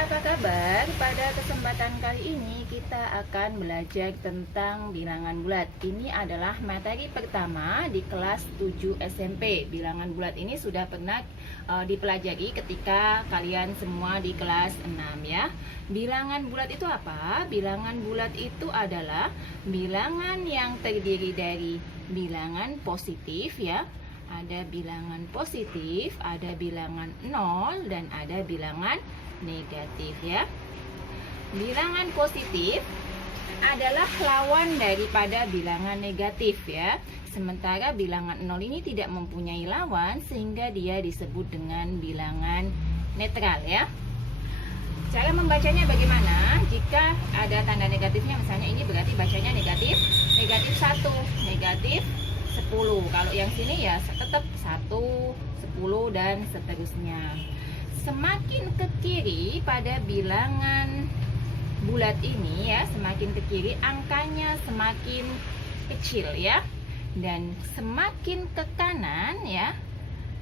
apa kabar? Pada kesempatan kali ini kita akan belajar tentang bilangan bulat. Ini adalah materi pertama di kelas 7 SMP. Bilangan bulat ini sudah pernah dipelajari ketika kalian semua di kelas 6 ya. Bilangan bulat itu apa? Bilangan bulat itu adalah bilangan yang terdiri dari bilangan positif ya. Ada bilangan positif, ada bilangan 0, dan ada bilangan negatif ya. Bilangan positif adalah lawan daripada bilangan negatif ya. Sementara bilangan 0 ini tidak mempunyai lawan sehingga dia disebut dengan bilangan netral ya. Cara membacanya bagaimana? Jika ada tanda negatifnya, misalnya ini berarti bacanya negatif, negatif 1, negatif 10. Kalau yang sini ya tetap 1, 10 dan seterusnya. Semakin ke kiri pada bilangan bulat ini ya, semakin ke kiri angkanya semakin kecil ya. Dan semakin ke kanan ya,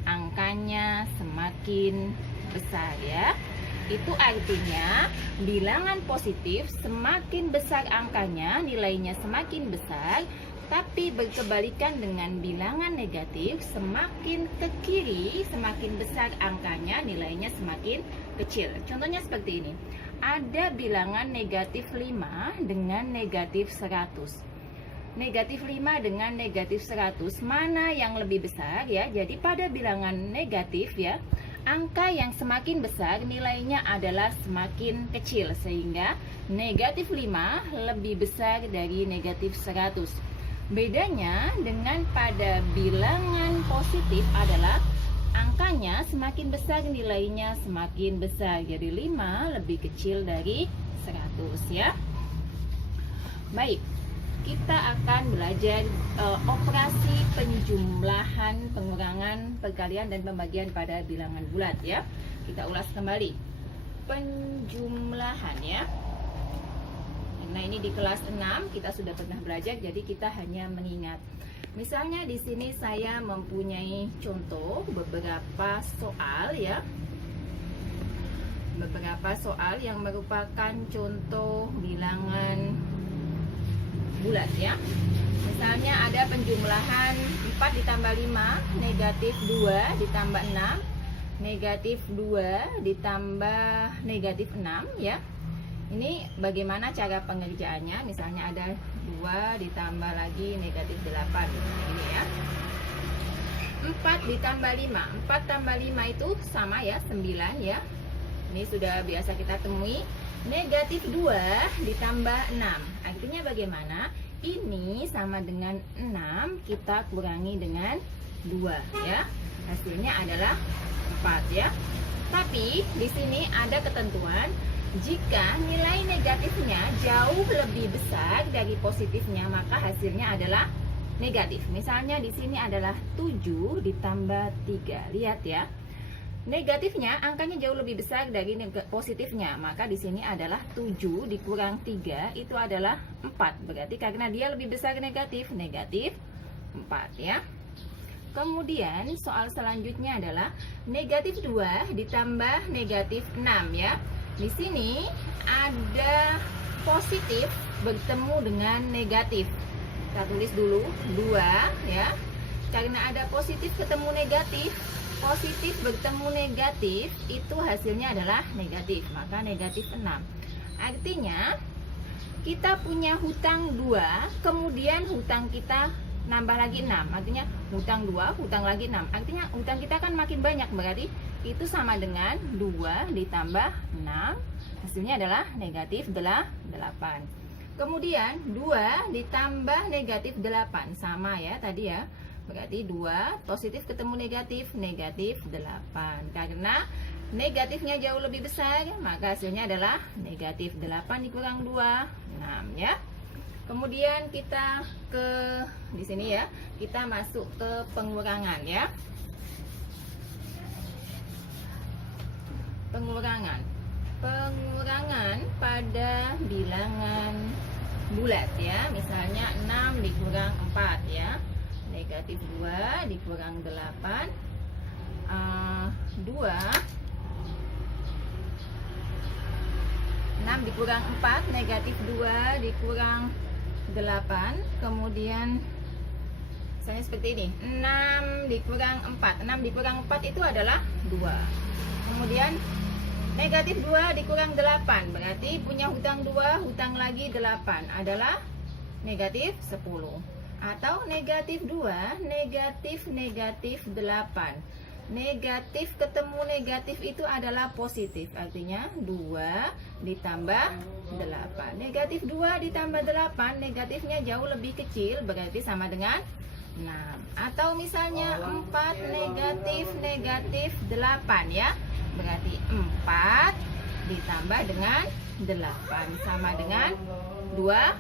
angkanya semakin besar ya. Itu artinya bilangan positif semakin besar angkanya, nilainya semakin besar. Tapi berkebalikan dengan bilangan negatif, semakin ke kiri, semakin besar angkanya, nilainya semakin kecil. Contohnya seperti ini. Ada bilangan negatif 5 dengan negatif 100. Negatif 5 dengan negatif 100, mana yang lebih besar ya? Jadi pada bilangan negatif ya, angka yang semakin besar nilainya adalah semakin kecil. Sehingga negatif 5 lebih besar dari negatif 100. Bedanya dengan pada bilangan positif adalah angkanya semakin besar, nilainya semakin besar. Jadi 5 lebih kecil dari 100 ya. Baik, kita akan belajar operasi penjumlahan, pengurangan, perkalian, dan pembagian pada bilangan bulat ya. Kita ulas kembali. Penjumlahan ya. Nah, ini di kelas 6 kita sudah pernah belajar, jadi kita hanya mengingat. Misalnya di sini saya mempunyai contoh beberapa soal ya. Beberapa soal yang merupakan contoh bilangan bulat ya. Misalnya ada penjumlahan 4 ditambah 5, negatif 2 ditambah 6, negatif 2 ditambah negatif 6 ya. Ini bagaimana cara pengerjaannya? Misalnya ada 2 ditambah lagi negatif 8. Ini ya. 4 ditambah 5. 4 tambah 5 itu sama ya, 9 ya. Ini sudah biasa kita temui. Negatif 2 ditambah 6. Artinya bagaimana? Ini sama dengan 6, kita kurangi dengan 2 ya. Hasilnya adalah 4 ya. Tapi di sini ada ketentuan, jika nilai negatifnya jauh lebih besar dari positifnya, maka hasilnya adalah negatif. Misalnya di sini adalah 7 ditambah 3. Lihat ya. Negatifnya angkanya jauh lebih besar dari positifnya, maka di sini adalah 7 dikurang 3 itu adalah 4. Berarti karena dia lebih besar negatif, negatif 4 ya. Kemudian soal selanjutnya adalah negatif 2 ditambah negatif 6 ya. Di sini ada positif bertemu dengan negatif. Kita tulis dulu 2 ya. Karena ada positif ketemu negatif, positif bertemu negatif, itu hasilnya adalah negatif. Maka negatif 6. Artinya kita punya hutang 2, kemudian hutang kita nambah lagi 6. Artinya hutang 2, hutang lagi 6. Artinya hutang kita kan makin banyak, berarti itu sama dengan 2 ditambah 6. Hasilnya adalah negatif 8. Kemudian 2 ditambah negatif 8. Sama ya tadi ya. Berarti 2 positif ketemu negatif, negatif 8. Karena negatifnya jauh lebih besar, maka hasilnya adalah negatif 8 dikurang 2, 6 ya. Kemudian kita ke di sini ya, kita masuk ke pengurangan ya. Pengurangan pada bilangan bulat ya. Misalnya 6 dikurang 4 ya. Negatif 2 dikurang 8, 2 6 dikurang 4, negatif 2 dikurang 8. Kemudian misalnya seperti ini, 6 dikurang 4. 6 dikurang 4 itu adalah 2. Kemudian negatif 2 dikurang 8, berarti punya hutang 2, hutang lagi 8 adalah negatif 10. Atau negatif 2, negatif 8. Negatif ketemu negatif itu adalah positif, artinya 2 ditambah 8. Negatif 2 ditambah 8, negatifnya jauh lebih kecil, berarti sama dengan 6. Atau misalnya 4 negatif 8 ya, berarti 4 ditambah dengan 8 sama dengan 12.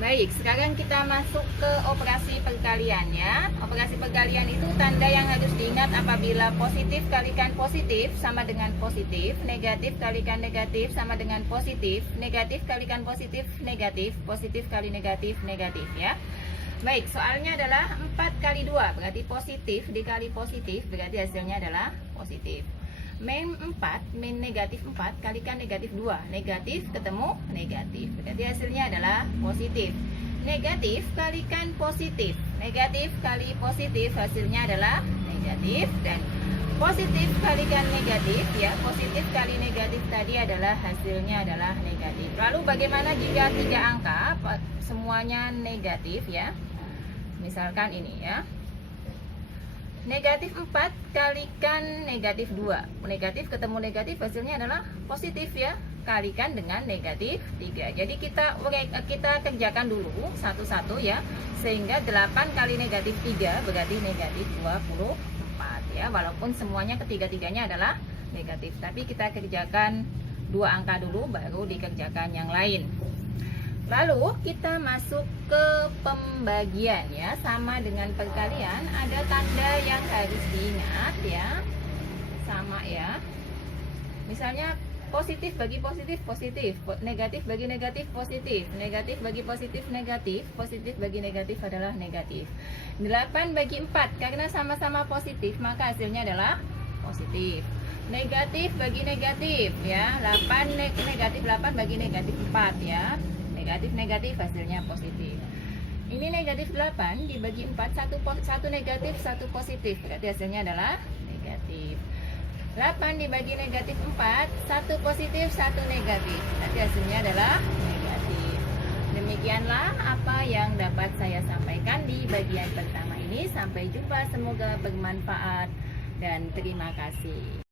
Baik, sekarang kita masuk ke operasi perkalian ya. Operasi perkalian itu tanda yang harus diingat apabila positif kalikan positif sama dengan positif, negatif kalikan negatif sama dengan positif, negatif kalikan positif negatif, positif kali negatif negatif ya. Baik, soalnya adalah 4 kali 2, berarti positif dikali positif, berarti hasilnya adalah positif. Min 4, min negatif 4 kalikan negatif 2, negatif ketemu negatif, berarti hasilnya adalah positif. Negatif kalikan positif, negatif kali positif, hasilnya adalah negatif. Dan positif kalikan negatif ya, positif kali negatif tadi adalah hasilnya adalah negatif. Lalu bagaimana jika 3 angka semuanya negatif ya? Misalkan ini ya, negatif 4 kalikan negatif 2, negatif ketemu negatif, hasilnya adalah positif ya, kalikan dengan negatif 3. Jadi kita kerjakan dulu satu-satu ya, sehingga 8 kali negatif 3 berarti negatif 24 ya, walaupun semuanya ketiga-tiganya adalah negatif, tapi kita kerjakan 2 angka dulu baru dikerjakan yang lain. Lalu kita masuk ke pembagian ya, sama dengan perkalian, ada tanda yang harus diingat ya, sama ya. Misalnya positif bagi positif positif, negatif bagi negatif positif, negatif bagi positif negatif, positif bagi negatif adalah negatif. 8 bagi 4 karena sama-sama positif maka hasilnya adalah positif. Negatif bagi negatif ya, 8 negatif 8 bagi negatif 4 ya, negatif hasilnya positif. Ini negatif 8 dibagi 4, satu negatif satu positif, berarti hasilnya adalah negatif. 8 dibagi negatif 4, satu positif satu negatif, berarti hasilnya adalah negatif. Demikianlah apa yang dapat saya sampaikan di bagian pertama ini. Sampai jumpa, semoga bermanfaat dan terima kasih.